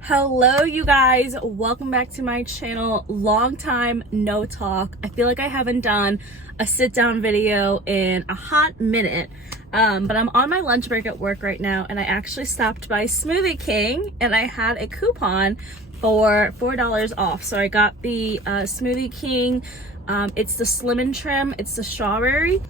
Hello you guys, welcome back to my channel. Long time no talk. I feel like I haven't done a sit down video in a hot minute, but I'm on my lunch break at work right now, and I actually stopped by Smoothie King and I had a coupon for $4 off. So I got the Smoothie King. It's the Slim and Trim, it's the strawberry.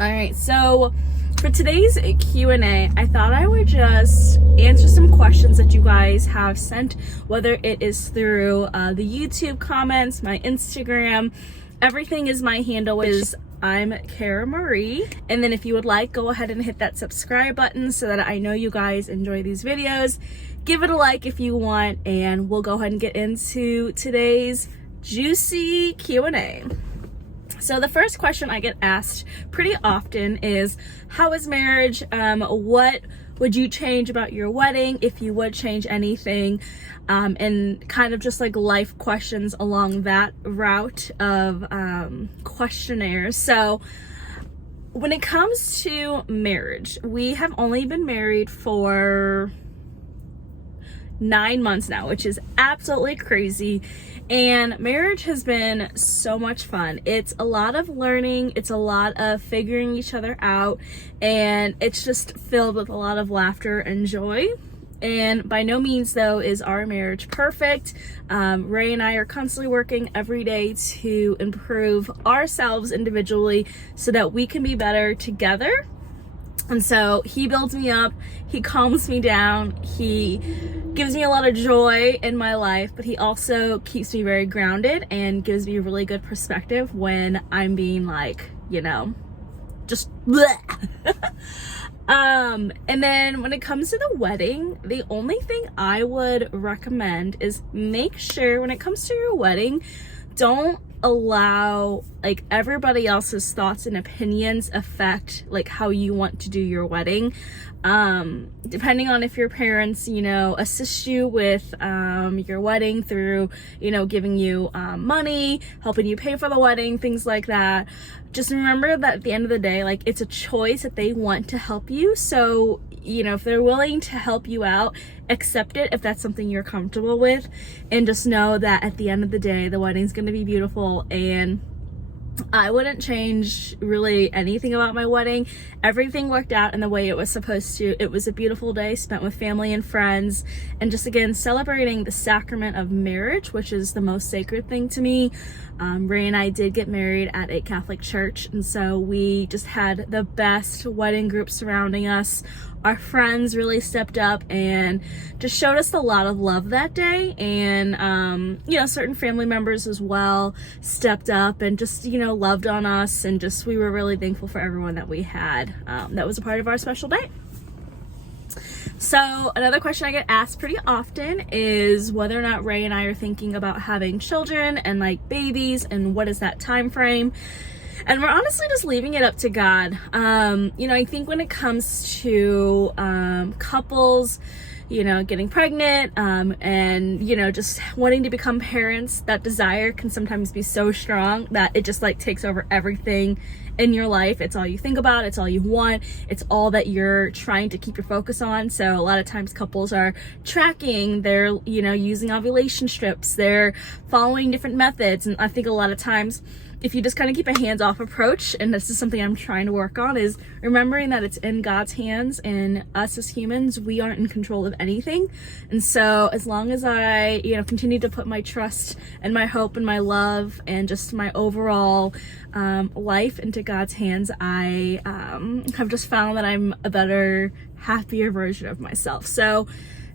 All right, so for today's Q&A, I thought I would just answer some questions that you guys have sent, whether it is through the YouTube comments, my Instagram. Everything is my handle, which is I'm Kara Marie. And then if you would like, go ahead and hit that subscribe button so that I know you guys enjoy these videos. Give it a like if you want, and we'll go ahead and get into today's juicy Q&A. So the first question I get asked pretty often is, how is marriage? What would you change about your wedding if you would change anything? And kind of just like life questions along that route of questionnaires. So when it comes to marriage, we have only been married for 9 months now, which is absolutely crazy. And marriage has been so much fun. It's a lot of learning, it's a lot of figuring each other out, and it's just filled with a lot of laughter and joy. And by no means, though, is our marriage perfect. Ray and I are constantly working every day to improve ourselves individually so that we can be better together. And so he builds me up, he calms me down, he gives me a lot of joy in my life, but he also keeps me very grounded and gives me a really good perspective when I'm being like, just bleh. And then when it comes to the wedding, the only thing I would recommend is make sure when it comes to your wedding, don't allow like everybody else's thoughts and opinions affect like how you want to do your wedding. Depending on if your parents assist you with your wedding through giving you money, helping you pay for the wedding, things like that, just remember that at the end of the day, like, it's a choice that they want to help you. So if they're willing to help you out, accept it if that's something you're comfortable with, and just know that at the end of the day, the wedding's going to be beautiful. And I wouldn't change really anything about my wedding. Everything worked out in the way it was supposed to. It was a beautiful day spent with family and friends, and just again celebrating the sacrament of marriage, which is the most sacred thing to me. Ray and I did get married at a Catholic church, and so we just had the best wedding group surrounding us. Our friends really stepped up and just showed us a lot of love that day, and certain family members as well stepped up and just loved on us, and just we were really thankful for everyone that we had that was a part of our special day. So another question I get asked pretty often is whether or not Ray and I are thinking about having children and like babies, and what is that time frame. And we're honestly just leaving it up to God. I think when it comes to couples, getting pregnant, and, just wanting to become parents, that desire can sometimes be so strong that it just like takes over everything in your life. It's all you think about, it's all you want, it's all that you're trying to keep your focus on. So a lot of times couples are tracking, they're, using ovulation strips, they're following different methods. And I think a lot of times, if you just kind of keep a hands-off approach, and this is something I'm trying to work on, is remembering that it's in God's hands, and us as humans, we aren't in control of anything. And so as long as I, continue to put my trust and my hope and my love and just my overall life into God's hands, I have just found that I'm a better, happier version of myself. So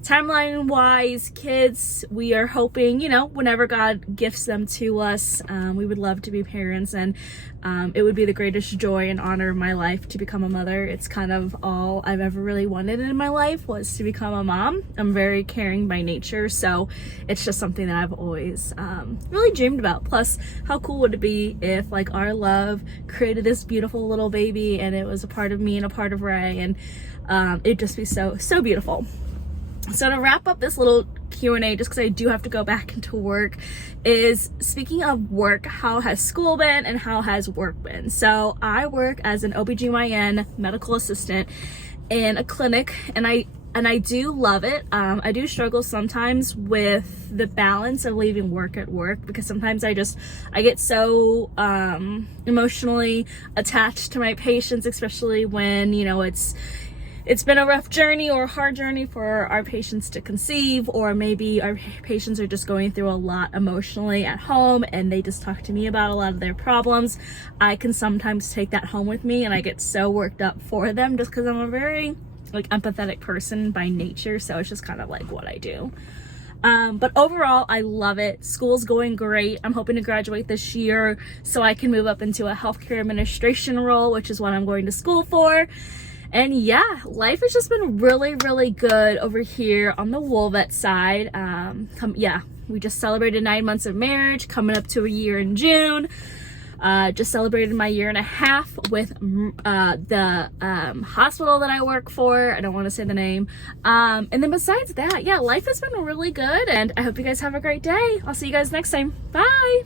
timeline wise, kids, we are hoping, whenever God gifts them to us, we would love to be parents, and it would be the greatest joy and honor of my life to become a mother. It's kind of all I've ever really wanted in my life, was to become a mom. I'm very caring by nature, so it's just something that I've always really dreamed about. Plus, how cool would it be if like our love created this beautiful little baby, and it was a part of me and a part of Ray, and it'd just be so beautiful. So to wrap up this little Q&A, just because I do have to go back into work, is speaking of work, how has school been and how has work been? So I work as an OBGYN medical assistant in a clinic, and I and I do love it. I do struggle sometimes with the balance of leaving work at work, because sometimes I get so emotionally attached to my patients, especially when, you know, it's been a rough journey or a hard journey for our patients to conceive, or maybe our patients are just going through a lot emotionally at home and they just talk to me about a lot of their problems. I can sometimes take that home with me and I get so worked up for them, just because I'm a very like empathetic person by nature, so it's just kind of like what I do. But overall, I love it. School's going great. I'm hoping to graduate this year so I can move up into a healthcare administration role, which is what I'm going to school for. And yeah, life has just been really, really good over here on the Woolvet side. We just celebrated 9 months of marriage, coming up to a year in June. Just celebrated my 1.5 years with the hospital that I work for. I don't want to say the name. And then besides that, yeah, life has been really good, and I hope you guys have a great day. I'll see you guys next time. Bye!